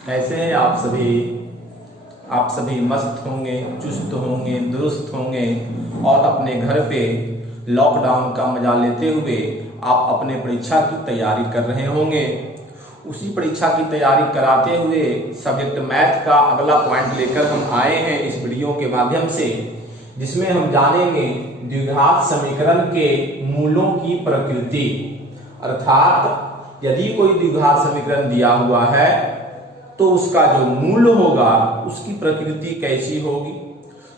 कैसे हैं आप सभी मस्त होंगे, चुस्त होंगे, दुरुस्त होंगे और अपने घर पे लॉकडाउन का मजा लेते हुए आप अपने परीक्षा की तैयारी कर रहे होंगे। उसी परीक्षा की तैयारी कराते हुए सब्जेक्ट मैथ का अगला पॉइंट लेकर हम आए हैं इस वीडियो के माध्यम से, जिसमें हम जानेंगे द्विघात समीकरण के मूलों की प्रकृति। अर्थात यदि कोई द्विघात समीकरण दिया हुआ है तो उसका जो मूल होगा उसकी प्रकृति कैसी होगी।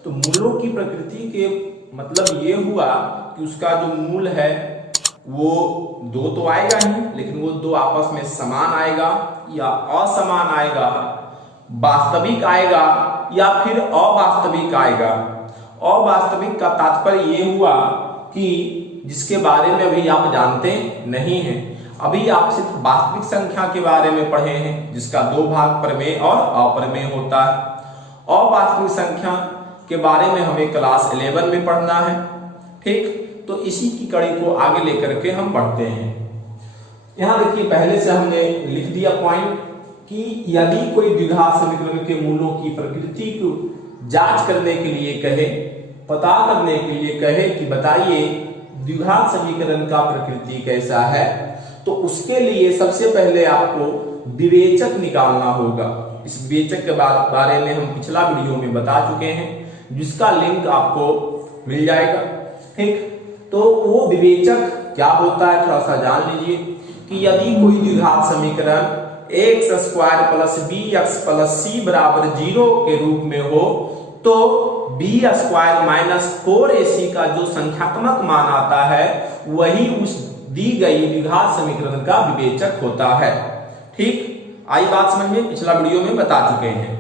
तो मूलों की प्रकृति के मतलब ये हुआ कि उसका जो मूल है वो दो तो आएगा ही, लेकिन वो दो आपस में समान आएगा या असमान आएगा, वास्तविक आएगा या फिर अवास्तविक आएगा। अवास्तविक का तात्पर्य ये हुआ कि जिसके बारे में अभी आप जानते नहीं हैं, अभी आप सिर्फ वास्तविक संख्या के बारे में पढ़े हैं जिसका दो भाग प्रमेय और अप्रमेय होता है। अवास्तविक संख्या के बारे में हमें क्लास 11 में पढ़ना है। ठीक, तो इसी की कड़ी को आगे लेकर के हम बढ़ते हैं। यहां देखिए, पहले से हमने लिख दिया पॉइंट कि यदि कोई द्विघात समीकरण के मूलों की प्रकृति को जांच करने के लिए कहे, पता करने के लिए कहे कि बताइए द्विघात समीकरण का प्रकृति कैसा है, तो उसके लिए सबसे पहले आपको विवेचक निकालना होगा। इस विवेचक के बारे में हम पिछला वीडियो में बता चुके हैं, जिसका लिंक आपको मिल जाएगा। ठीक, तो वो विवेचक क्या होता है थोड़ा सा जान लीजिए कि यदि कोई द्विघात समीकरण x² + bx + c बराबर 0 के रूप में हो तो b² - 4ac का जो संख्यात्मक मान आता है वही उस दी गई द्विघात समीकरण का विवेचक होता है। ठीक, आई बात समझ में, पिछला वीडियो में बता चुके हैं।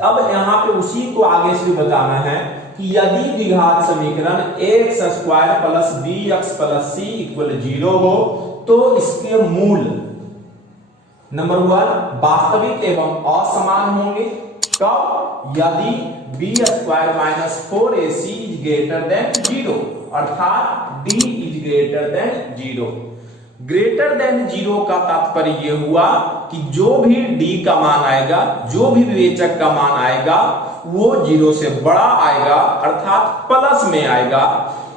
अब यहाँ पे उसी को आगे से बताना है कि यदि द्विघात समीकरण x² + bx + c = 0 हो तो इसके मूल नंबर 1 वास्तविक एवं असमान होंगे। कब? यदि b² - 4ac > 0, अर्थात d > 0। ग्रेटर देन 0 का तात्पर्य यह हुआ कि जो भी d का मान आएगा, जो भी विवेचक का मान आएगा वो 0 से बड़ा आएगा, अर्थात प्लस में आएगा।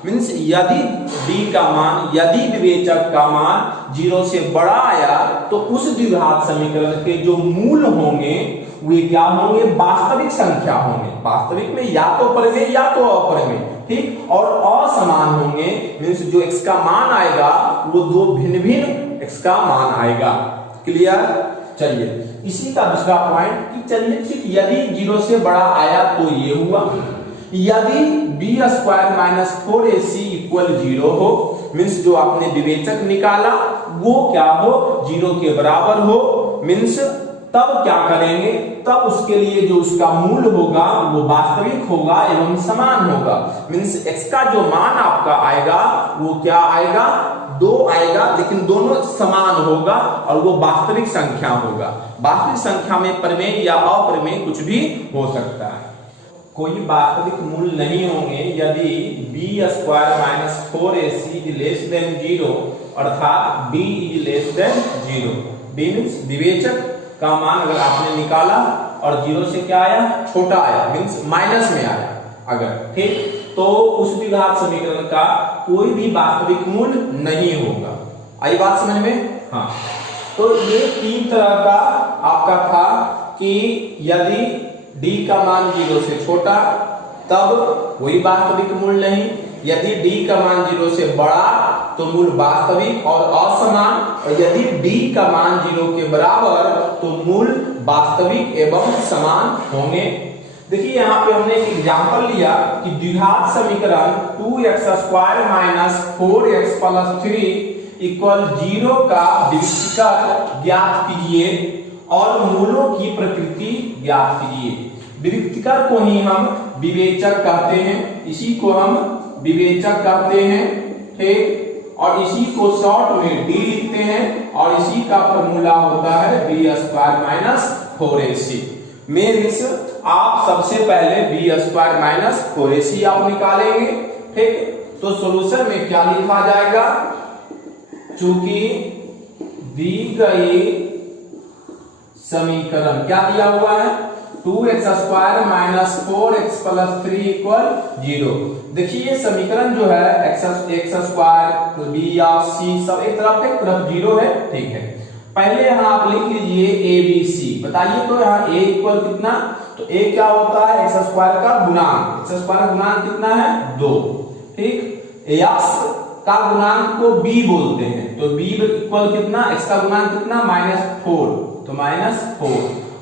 मीन्स यदि d का मान, यदि विवेचक का मान 0 से बड़ा आया तो उस द्विघात समीकरण के जो मूल होंगे वे क्या होंगे? वास्तविक संख्या होंगे। वास्तविक में या तो प्रमेय या तो अप्रमेय। ठीक, और असमान होंगे, मीन्स जो x का मान आएगा वो दो भिन्न भिन्न x का मान आएगा। क्लियर? चलिए, इसी का दूसरा पॉइंट कि चलिए ठीक, यदि 0 से बड़ा आया तो ये हुआ, यदि b² - 4ac = 0 हो, मीन्स जो आपने विवेचक निकाला वो क्या हो? 0 के बराबर हो। मीन्स तब क्या करेंगे? तब उसके लिए जो उसका मूल होगा वो वास्तविक होगा एवं समान होगा। मीन्स x का जो मान आपका आएगा वो क्या आएगा? 2 आएगा, लेकिन दोनों समान होगा और वो वास्तविक संख्या होगा। वास्तविक संख्या में प्रमेय या अप्रमेय कुछ भी हो सकता है। कोई वास्तविक मूल नहीं होंगे यदि b² - 4ac < 0, अर्थात b < 0। b मीन्स विवेचक का मान अगर आपने निकाला और 0 से क्या आया? छोटा आया, मीन्स माइनस में आया अगर, ठीक, तो उस द्विघात समीकरण का कोई भी वास्तविक मूल नहीं होगा। आई बात समझ में? हाँ, तो ये 3 तरह का आपका था कि यदि d का मान 0 से छोटा तब कोई वास्तविक मूल नहीं, यदि d का मान 0 से बड़ा तो मूल वास्तविक और असमान, और यदि d का मान 0 के बराबर तो मूल वास्तविक एवं समान होंगे। देखिए, यहाँ पे हमने एक एग्जांपल लिया कि द्विघात समीकरण 2x² - 4x + 3 = 0 का विवेचक ज्ञात कीजिए और मूलों की प्रकृति ज्ञात कीजिए। विवेचक को ही हम विवेचक कहते हैं, इसी को हम विवेचक कहते हैं। ठीक, और इसी को शॉर्ट में d लिखते हैं और इसी का फॉर्मूला होता है b² - 4ac। मीन्स आप सबसे पहले b² - 4ac आप निकालेंगे। ठीक, तो सॉल्यूशन में क्या लिखा जाएगा? चूंकि दी गई समीकरण क्या दिया हुआ है, 2x² minus 4x plus 3 equal 0। देखिए ये समीकरण जो है x² b ऑफ c सब एक तरफ है, एक तरफ 0 है, ठीक है। पहले यहाँ आप लिख लीजिए ABC, बताइए तो यहाँ a इक्वल कितना, तो a क्या होता है, x² का गुणांक, x² का गुणांक कितना है 2, ठीक। x का गुणांक को b बोलते हैं, तो b इक्वल कितना, x का गुणांक कितना -4, तो -4।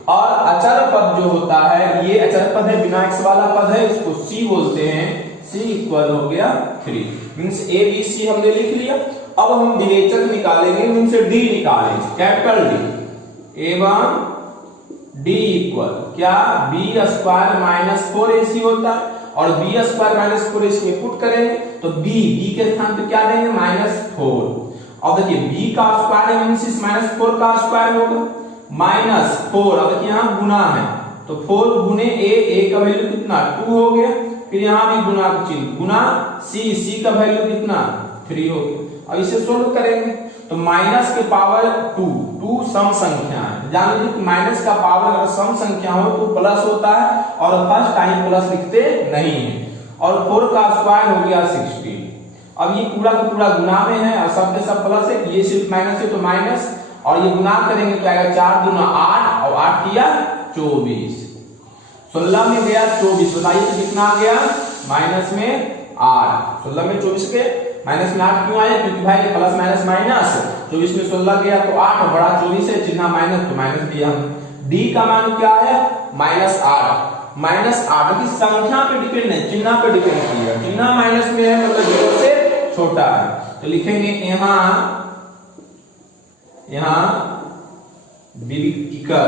और अचर पद जो होता है, ये अचर पद है, बिना x वाला पद है, इसको c बोलते हैं, c इक्वल हो गया 3। मींस a b c हमने लिख लिया। अब हम विवेचक निकालेंगे, मींस d निकालेंगे, कैपिटल D। एवं d इक्वल क्या, b² माइनस 4ac होता है, और b² माइनस 4ac में पुट करेंगे तो b के स्थान पे क्या देंगे, -4। अब देखिए b का स्क्वायर है, मींस इस -4 का स्क्वायर होगा, -4। अब देखिए यहाँ गुना है, तो 4 गुने a का वैल्यू कितना 2 हो गया, फिर यहाँ भी गुना का चिन्ह, गुना c का वैल्यू कितना 3 हो गया। अब इसे सोल्व करेंगे तो माइनस के पावर 2 सम संख्या है, जान लीजिए कि माइनस का पावर अगर सम संख्या हो तो प्लस होता है, और फर्स्ट टाइम प्लस लिखते नहीं है। और 4 का स्क्वायर हो गया 16। अब ये पूरा का पूरा गुना में है और सब के सब प्लस है, ये सिर्फ माइनस है तो माइनस, और ये गुना करेंगे तो आएगा 4 दूना 8 और 8 किया 24, 16 में गया 24, बताइए तो कितना आ गया, माइनस में 8। 16 में 24 के माइनस में 8 क्यों आया, क्योंकि भाई प्लस माइनस माइनस, 24 में 16 गया तो 8 और बड़ा 24 है, चिन्ह माइनस तो माइनस दिया। d का मान क्या है, -8 की संख्या पे डिपेंड है, चिन्ह पे डिपेंड किया, चिन्ह माइनस में है मतलब 0 से छोटा है, तो लिखेंगे यहाँ विविक्तिकर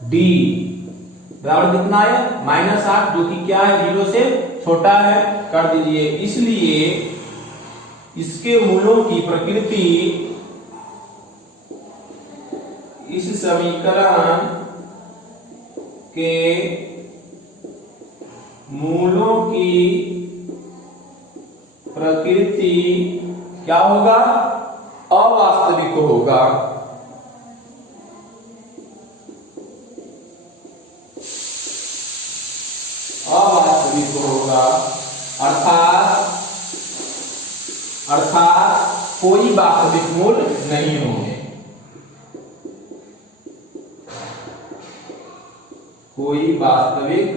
d बराबर कितना है, -8, जो कि क्या है 0 से छोटा है, कर दीजिए। इसलिए इसके मूलों की प्रकृति इस समीकरण के मूलों की प्रकृति क्या होगा, अवास्तविक होगा। अवास्तविक होगा, अर्थात कोई वास्तविक मूल नहीं होंगे, कोई वास्तविक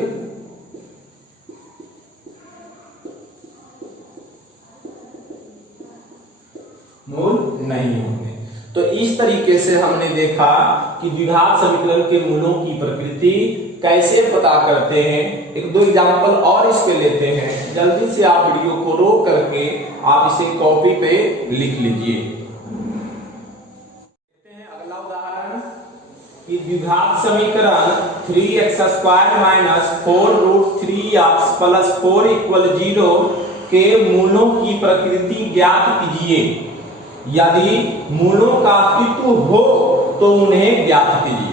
मूल नहीं होंगे। तो इस तरीके से हमने देखा कि द्विघात समीकरण के मूलों की प्रकृति कैसे पता करते हैं। एक दो एग्जांपल और इस पे लेते हैं, जल्दी से आप वीडियो को रोक करके आप इसे कॉपी पे लिख लीजिए। अगला उदाहरण कि द्विघात समीकरण 3x² minus 4√3x plus 4 equal 0 के मूलों की प्रकृति ज्ञात कीजिए। यदि मूलों का अस्तित्व हो तो उन्हें ज्ञात कीजिए।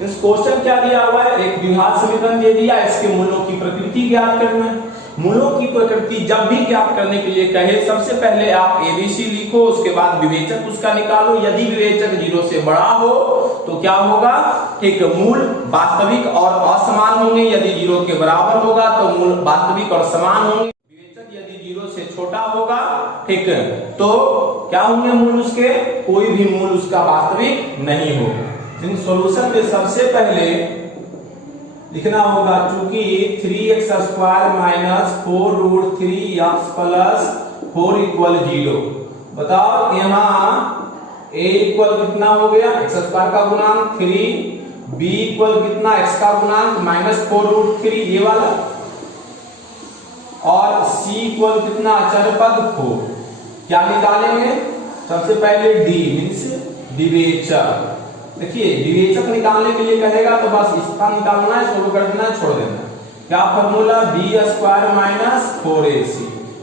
इस क्वेश्चन क्या दिया हुआ है, एक द्विघात समीकरण दे दिया, इसके मूलों की प्रकृति ज्ञात करना है। मूलों की प्रकृति जब भी ज्ञात करने के लिए कहे, सबसे पहले आप एबीसी लिखो, उसके बाद विवेचक उसका निकालो। यदि विवेचक 0 से बड़ा हो तो क्या होगा, ठीक, मूल वास्तविक और असमान होंगे। यदि 0 के बराबर होगा तो मूल वास्तविक और समान होंगे। विवेचक यदि 0 से छोटा होगा, ठीक, तो क्या होंगे मूल उसके, कोई भी मूल उसका वास्तविक नहीं होगा। सॉल्यूशन में सबसे पहले लिखना होगा, चूंकि 3x² minus 4√3x plus 4 equal 0। बताओ यहाँ a इक्वल कितना हो गया, x² का गुणांक 3, b इक्वल कितना, x का गुणांक -4√3 ये वाला, और c इक्वल कितना, अचर पद 4। क्या निकालेंगे, सबसे पहले d मींस विवेचक। देखिए विवेचक निकालने के लिए कहेगा तो बस इसका निकालना है, शुरू कर देना है, छोड़ देना है। क्या formula, b² minus 4ac,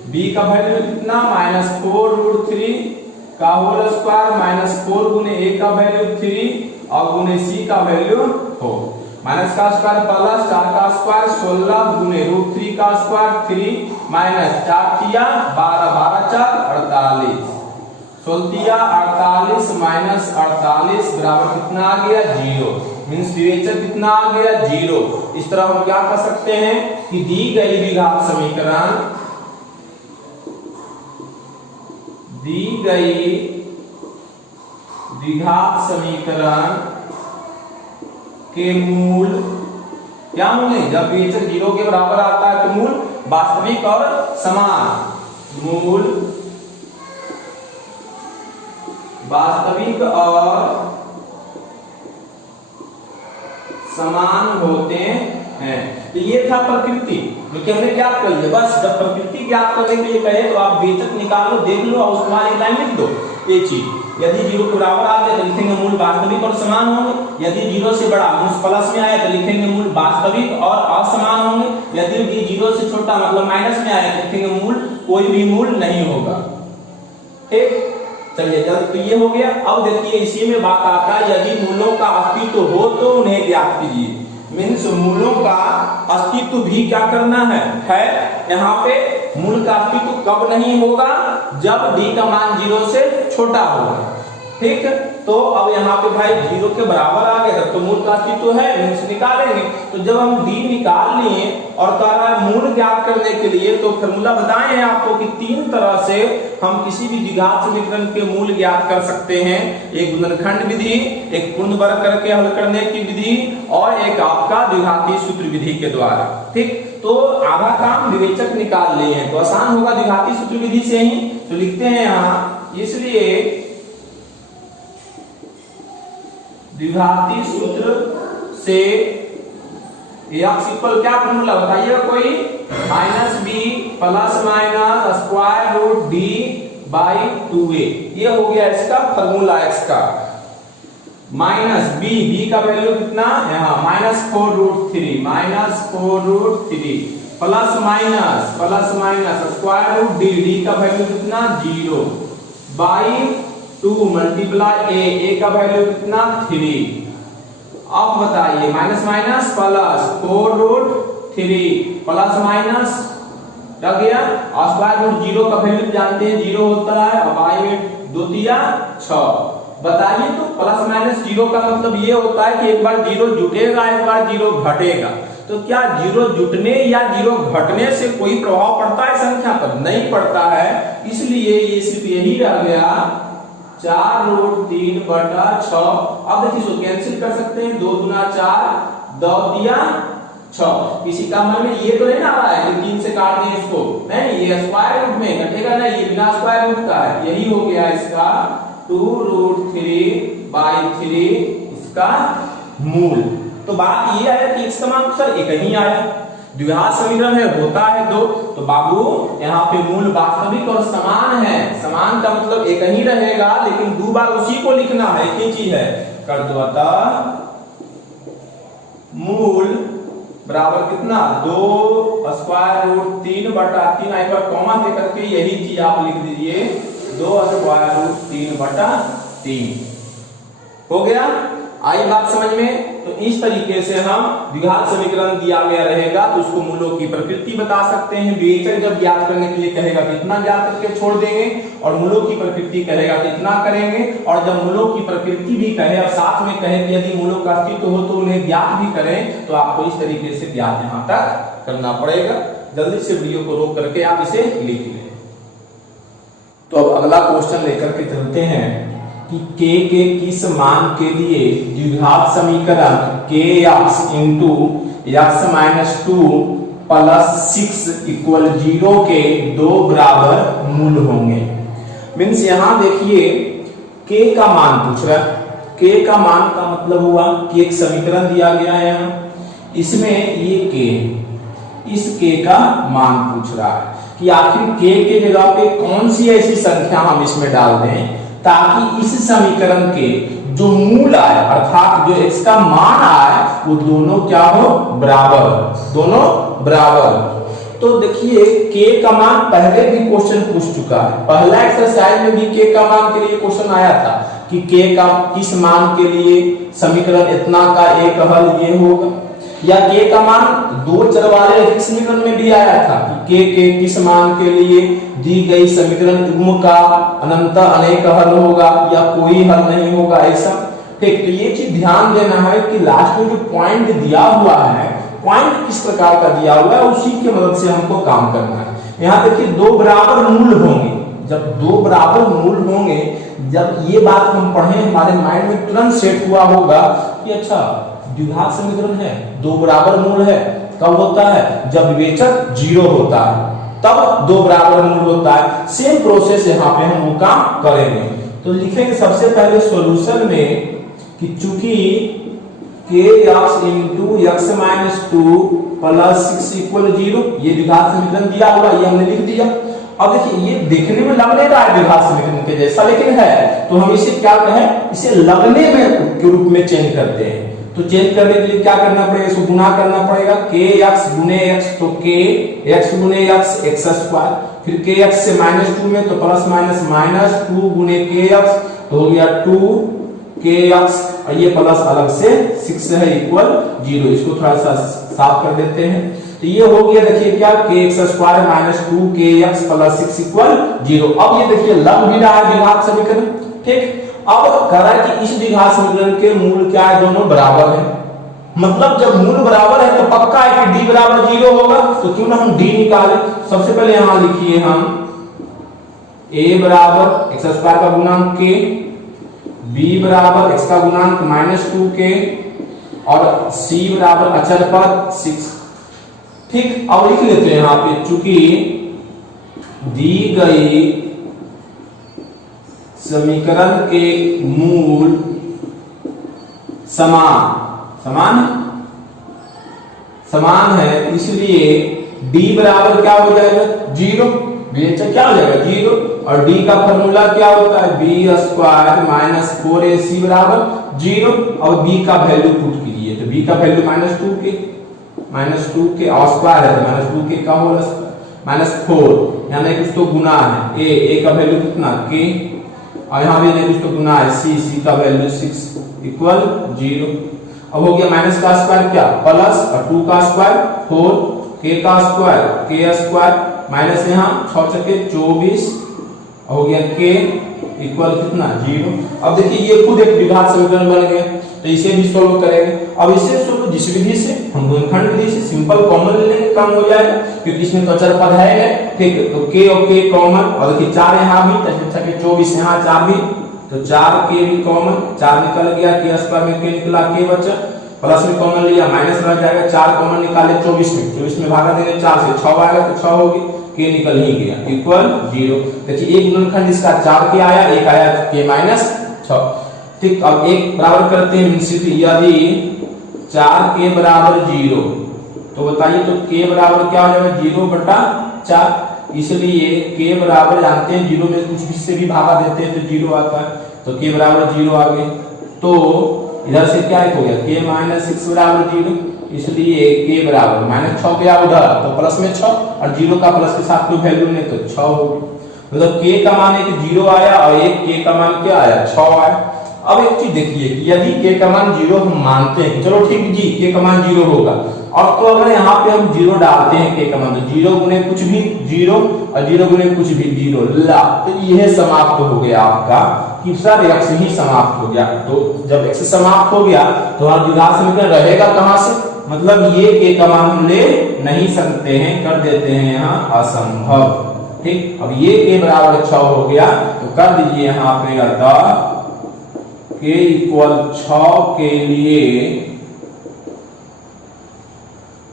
b का वैल्यू कितना -4√3 का होल स्क्वायर, -4 गुने a का वैल्यू 3 और गुने c का वैल्यू 4, माइनस का स्क्वायर प्लस 4 का स्क्वायर 16 गुने √3 का स्क्वायर 3 माइनस 4 किया 12, 12 4 48, सोलतिया 48 माइनस 48 बराबर कितना आ गया 0। मीन्स विवेचक कितना आ गया 0। इस तरह हम क्या कर सकते हैं कि दी गई द्विघात समीकरण के मूल क्या मूल है, जब विवेचक 0 के बराबर आता है तो मूल वास्तविक और समान, मूल वास्तविक और समान होते हैं। तो ये था प्रकृति, क्योंकि हमने ज्ञात कर लिया। बस जब प्रकृति ज्ञात करने के लिए कहे तो आप विवेचक निकालो, देख लो और उसके बाद एक लाइन लिख दो ये चीज। यदि 0 के बराबर आ गए तो लिखेंगे मूल वास्तविक और समान होंगे। यदि 0 से बड़ा मींस प्लस में आया तो लिखेंगे मूल वास्तविक और असमान होंगे। यदि 0 से छोटा मतलब माइनस में आया तो लिखेंगे मूल कोई भी मूल नहीं होगा। ठीक, चलिए जल्द तो ये हो गया। अब देखिए इसी में बात आता है यदि मूलों का अस्तित्व हो तो उन्हें ज्ञात कीजिए। मीन्स मूलों का अस्तित्व भी क्या करना है यहाँ पे मूल का अस्तित्व कब नहीं होगा, जब डी का मान 0 से छोटा होगा। ठीक, तो अब यहाँ पे भाई 0 के बराबर आ गया तो मूल का अस्तित्व है, मीन्स निकालेंगे। तो जब हम डी निकाल लिए और कह रहा है मूल ज्ञात करने के लिए, तो फॉर्मूला बताए हैं आपको कि 3 तरह से हम किसी भी द्विघात समीकरण के मूल ज्ञात कर सकते हैं। एक गुणनखंड विधि, एक पूर्ण वर्ग करके हल करने की विधि और एक आपका द्विघाती सूत्र विधि के द्वारा। ठीक, तो आधा काम विवेचक निकाल लिए हैं तो आसान होगा द्विघाती सूत्र विधि से ही। तो लिखते हैं यहाँ, इसलिए द्विघाती सूत्र से सिंपल क्या फॉर्मूला बताइएगा कोई, -b plus minus square root d by 2a। ये हो गया इसका फॉर्मूला x का। माइनस b का वैल्यू कितना यहाँ -4√3 plus minus square root d का वैल्यू कितना 0 बाई 2 मल्टीप्लाई a का वैल्यू कितना 3। अब बताइए minus minus plus 4√3 plus minus रह गया और स्क्वायर रूट 0 का वैल्यू जानते हैं 0 होता है और y में 2 तिया 6। बताइए तो प्लस माइनस 0 का मतलब ये होता है कि एक बार 0 जुटेगा एक बार 0 घटेगा। तो क्या 0 जुटने या 0 घटने से कोई प्रभाव पड़ता है संख्या पर? नहीं पड़ता है। इसलिए ये सिर्फ यही रह गया 4√3/6। अब देखिए इसको कैंसिल कर सकते हैं, 2 दूना 4 2 दिया 6। किसी का मन में ये तो नहीं ना आ रहा है कि 3 से काट दें इसको, नहीं ये स्क्वायर रूट में घटेगा ना, ये बिना स्क्वायर रूट का है। यही हो गया इसका 2√3/3 इसका मूल। तो बात ये आया कि x का मान सर एक ही आया, द्विघात समीकरण है होता है 2, तो बाबू यहाँ पे मूल वास्तविक और समान है। समान का मतलब एक ही रहेगा लेकिन 2 बार उसी को लिखना है, एक ही चीज है। कर दो अतः मूल बराबर कितना 2 स्क्वायर रूट 3/3। एक बार कॉमा दे करके यही चीज आप लिख दीजिए 2 स्क्वायर रूट 3/3 हो गया। आई बात समझ में? तो इस तरीके से हम द्विघात समीकरण दिया गया रहेगा तो उसको मूलों की प्रकृति बता सकते हैं। विवेचक जब ज्ञात करने के लिए कहेगा तो इतना ज्ञात करके छोड़ देंगे और मूलों की प्रकृति कहेगा तो इतना करेंगे। और जब मूलों की प्रकृति भी कहे और साथ में कहे कि यदि मूलों का अस्तित्व हो तो उन्हें ज्ञात भी करें, तो आपको इस तरीके से ज्ञात यहाँ तक करना पड़ेगा। जल्दी से वीडियो को रोक करके आप इसे लिख लें। तो अब अगला क्वेश्चन लेकर के चलते हैं कि k के किस मान के लिए द्विघात समीकरण kx into x-2 plus 6 equal 0 के 2 बराबर मूल होंगे। मीन्स यहाँ देखिए k का मान पूछ रहा है। k का मान का मतलब हुआ कि एक समीकरण दिया गया है यहाँ, इसमें ये k, इस k का मान पूछ रहा है कि आखिर k के जगह पे कौन सी ऐसी संख्या हम इसमें डाल दें ताकि इस समीकरण के जो मूल आए अर्थात जो x का मान आए वो दोनों क्या हो बराबर, दोनों बराबर। तो देखिए k का मान पहले भी क्वेश्चन पूछ चुका है, पहला एक्सरसाइज में भी k का मान के लिए क्वेश्चन आया था कि k का किस मान के लिए समीकरण इतना का एक हल ये होगा। या के का मान दो चर वाले रैखिक समीकरण में भी आया था कि के किस मान के लिए दी गई समीकरण युग्म का अनंत अनेक हल होगा या कोई हल नहीं होगा, ऐसा। ठीक, तो ये चीज ध्यान देना है कि लास्ट में जो पॉइंट दिया हुआ है, पॉइंट किस प्रकार का दिया हुआ है, उसी की मदद से हमको काम करना है। यहाँ देखिए दो बराबर मूल होंगे, जब दो बराबर मूल होंगे, जब ये बात हम पढ़े हमारे माइंड में तुरंत सेट हुआ होगा कि अच्छा द्विघात समीकरण है, दो बराबर मूल है, कब होता है जब विवेचक 0 होता है, तब दो बराबर मूल होता है। सेम प्रोसेस यहाँ पे हम वो काम करेंगे। तो लिखेंगे सबसे पहले सॉल्यूशन में कि चूंकि kx into x minus 2 plus 6 equal 0, ये द्विघात समीकरण दिया हुआ, ये हमने लिख दिया। अब देखिए ये देखने में लग नहीं रहा है द्विघात समीकरण के जैसा, लेकिन है, तो हम इसे क्या कहें, इसे लगने में के रूप में चेंज करते हैं। तो चेंज करने के लिए क्या करना पड़ेगा, इसको गुना करना पड़ेगा, kx गुने x, तो kx गुने x x स्क्वायर, फिर kx से -2 में तो प्लस माइनस -2 गुने kx, तो हो गया 2kx, और ये प्लस अलग से 6 है इक्वल 0। इसको थोड़ा सा साफ कर देते हैं, तो ये हो गया देखिए क्या, kx square -2kx plus 6 equal 0। अब ये देखिए लग भी रहा है द्विघात समीकरण। ठीक, अब कह रहा है कि इस द्विघात समीकरण के मूल क्या है, दोनों बराबर है। मतलब जब मूल बराबर है तो पक्का है कि d बराबर 0 होगा, तो क्यों ना हम d निकालें। सबसे पहले यहां लिखिए हम a बराबर x स्क्वायर का गुणांक k, b बराबर x का गुणांक -2k, और c बराबर अचर पद 6। ठीक, अब लिख लेते हैं यहाँ पे, चूंकि दी गई समीकरण के मूल समान है, इसलिए d बराबर क्या हो जाएगा 0, विवेचक क्या हो जाएगा 0, और d का फॉर्मूला क्या होता है b स्क्वायर माइनस 4ac बराबर 0, और b का वैल्यू पुट कीजिए, तो b का वैल्यू -2k और स्क्वायर है तो -2k का होल -4, यानी कुछ तो गुना है, a का वैल्यू कितना k, और यहाँ भी नहीं कुछ तो गुना है c का वैल्यू 6 इक्वल 0। अब हो गया माइनस का स्क्वायर क्या प्लस, और 2 का स्क्वायर 4, k का स्क्वायर k स्क्वायर माइनस यहाँ 6 चके 24, हो गया k इक्वल कितना 0। अब देखिए ये खुद एक द्विघात समीकरण बन गया, तो इसे भी सोल्व करेंगे। अब इसे सोल्व जिस विधि से, हम गुणनखंड विधि से, सिंपल कॉमन ले लेंगे, कम हो जाएगा क्योंकि इसमें तो अचर पद है। ठीक, तो k और k कॉमन, और देखिए 4 यहाँ भी, 24 यहाँ 4 भी, तो 4k भी कॉमन, 4 निकल गया, k स्क्वायर में k निकला, k बचा, प्लस में कॉमन लिया माइनस रह जाएगा, 4 कॉमन निकाले 24 में भागा देंगे 4 से, 6 आएगा तो 6 होगी, k निकल ही गया इक्वल 0। देखिए एक गुणनखंड इसका 4k आया, एक आया k माइनस 6। ठीक, अब एक बराबर करते हैं, यदि 4k बराबर 0, तो बताइए तो k बराबर क्या हो जाएगा 0 बटा 4, इसलिए k बराबर जानते हैं 0 में कुछ भी से भी भागा देते हैं तो 0 आता है, तो k बराबर 0 आ गए। तो इधर से क्या हो गया k माइनस 6 बराबर 0, इसलिए k बराबर -6 गया उधर, तो प्लस में 6, और 0 का प्लस के साथ कोई वैल्यू नहीं तो 6 हो गया। मतलब k का मान है कि 0 आया, और एक k का मान क्या आया 6 आया। अब एक चीज देखिए कि यदि k का मान 0 हम मानते हैं, चलो ठीक जी k का मान 0 होगा, और तो अगर यहाँ पे हम 0 डालते हैं k का मान, तो 0 गुने कुछ भी 0, और 0 गुने कुछ भी 0, ला, तो यह समाप्त हो गया आपका, कि सर x ही समाप्त हो गया। तो जब x समाप्त हो गया तो हमारा द्विघात समीकरण रहेगा कहां से, मतलब ये k का मान हम ले नहीं सकते हैं, कर देते हैं यहाँ असंभव। ठीक, अब ये k बराबर 6 हो गया, तो कर दीजिए यहाँ पे k इक्वल 6 के लिए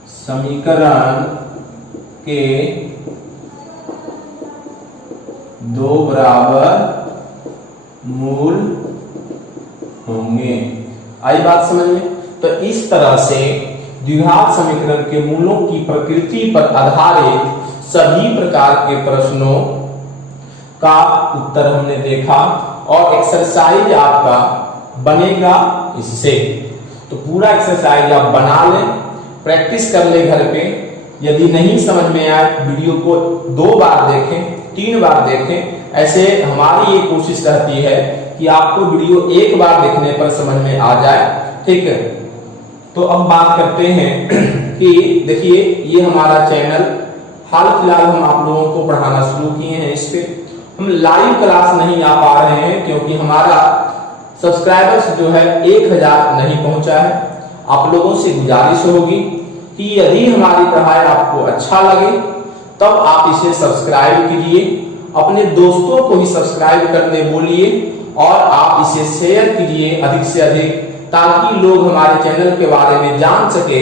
समीकरण के दो बराबर मूल होंगे। आई बात समझ में? तो इस तरह से द्विघात समीकरण के मूलों की प्रकृति पर आधारित सभी प्रकार के प्रश्नों का उत्तर हमने देखा, और एक्सरसाइज आपका बनेगा इससे। तो पूरा एक्सरसाइज आप बना लें, प्रैक्टिस कर ले घर पे। यदि नहीं समझ में आए, वीडियो को 2 बार देखें, 3 बार देखें। ऐसे हमारी ये कोशिश रहती है कि आपको वीडियो 1 बार देखने पर समझ में आ जाए। ठीक है, तो तो अब बात करते हैं कि देखिए ये हमारा चैनल हाल फिलहाल हम आप लोगों को पढ़ाना शुरू किए हैं। इस पे हम लाइव क्लास नहीं आ पा रहे हैं क्योंकि हमारा सब्सक्राइबर्स जो है 1000 नहीं पहुंचा है। आप लोगों से गुजारिश होगी कि यदि हमारी पढ़ाई आपको अच्छा लगे तब आप इसे सब्सक्राइब कीजिए, अपने दोस्तों को भी सब्सक्राइब करने बोलिए और आप इसे शेयर कीजिए अधिक से अधिक, ताकि लोग हमारे चैनल के बारे में जान सके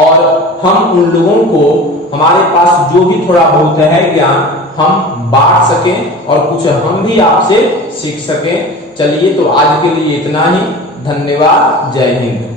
और हम उन लोगों को हमारे पास जो भी थोड़ा बहुत है ज्ञान हम बांट सकें और कुछ हम भी आपसे सीख सकें। चलिए तो आज के लिए इतना ही। धन्यवाद। जय हिंद।